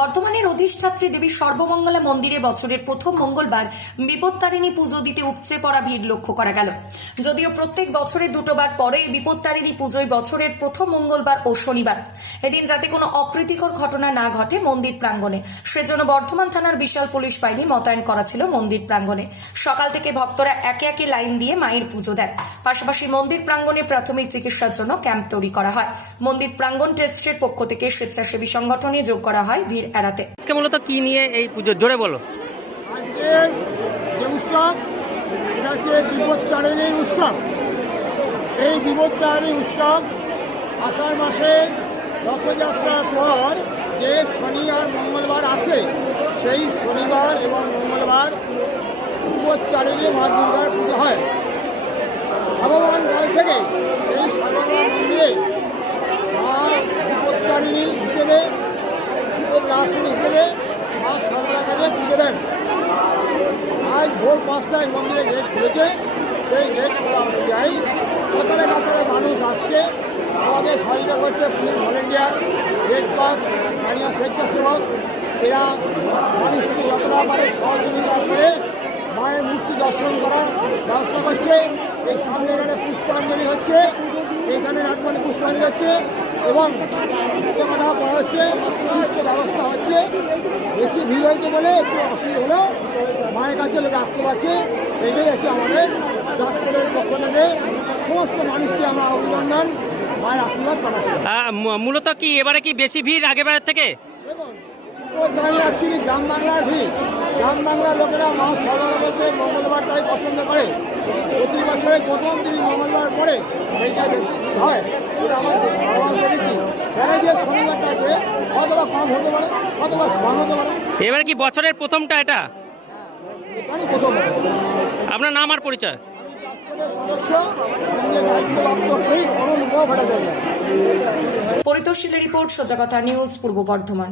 বর্তমানের অধিষ্ঠাত্রী দেবী সর্বমঙ্গলা মন্দিরে বছরের প্রথম মঙ্গলবার বিপত্তারিণী পুজো দিতে উপচে পড়া ভিড় লক্ষ্য করা গেল। যদিও প্রত্যেক বছরে দুটোবার পরে বিপত্তারিণী পুজোয় বছরের প্রথম মঙ্গলবার ও শনিবার। এদিন যাতে কোনো অপ্রীতিকর ঘটনা না ঘটে মন্দির প্রাঙ্গণে, সেজন্য বর্ধমান থানার বিশাল পুলিশ বাহিনী মোতায়েন করা ছিল মন্দির প্রাঙ্গণে। সকাল থেকে ভক্তরা একে একে লাইন দিয়ে মায়ের পুজো দেন। পাশাপাশি মন্দির প্রাঙ্গণে প্রাথমিক চিকিৎসার জন্য ক্যাম্প তৈরি করা হয়। মন্দির প্রাঙ্গণ ট্রাস্টের পক্ষ থেকে স্বেচ্ছাসেবী সংগঠনে যোগ করা হয় ভিড় এড়াতে। আজকে মূলত কি নিয়ে এই পুজো? জোরে বলো। উৎসব এটা হচ্ছে বিপদচারিণী উৎসব। এই বিপদচারিণী উৎসব আষাঢ় মাসে রথযাত্রার পর যে শনি আর মঙ্গলবার আসে সেই শনিবার এবং মঙ্গলবার বিপদচারিণী মা দুর্গার পুজো হয়। ভগবান কাল থেকে এই সর্বমা মন্দিরে মা বিপদচারিণী হিসেবে বিপদ নাশিনী হিসেবে মা সর্বদা কাজে পুজো দেন পাঁচটায় মন্দিরে গেট খুলেছে। সেই গেট খোলা অনুযায়ী কাতারে কাতারে মানুষ আসছে। আমাদের সহযোগিতা করছে পুলিশ, ভলেন্টিয়ার, রেড ক্রস, স্থানীয় স্বেচ্ছাসেবক। এরা মানুষকে যতটা পারে সহযোগিতা করে মায়ের মূর্তি দর্শন করার ব্যবস্থা করছে। এই সামনে এখানে পুষ্পাঞ্জলি হচ্ছে। এখানে নাটমানি পুষ্পাঞ্জলি হচ্ছে এবং কথা হচ্ছে। ব্যবস্থা হচ্ছে। বেশি ভিড় হয়েছে বলে একটু অসুবিধা হলেও কাছে লোক আসতে পারছে এটাই হচ্ছে আমাদের ডাক্তারের পক্ষ থেকে। সমস্ত মানুষকে আমরা অভিনন্দন মায়ের আশীর্বাদ পাঠাচ্ছি। মূলত কি এবারে কি বেশি ভিড় আগেবারের থেকে? অ্যাকচুয়ালি গ্রাম বাংলার ভিড়। গ্রাম বাংলার লোকেরা মা সরলা বলতে মঙ্গলবারটাই পছন্দ করে। প্রতি বছরে প্রথম দিন মঙ্গলবার পরে সেইটা বেশি ভিড় হয়। এটা আমার ভগবান দেখেছি দেখা যে শনিবারটা আছে অথবা কম হতে পারে অথবা কম হতে পারে। এবারে কি বছরের প্রথমটা এটা? আপনার নাম আর পরিচয়? পরিতোষীলের রিপোর্ট সজাগতা নিউজ পূর্ব বর্ধমান।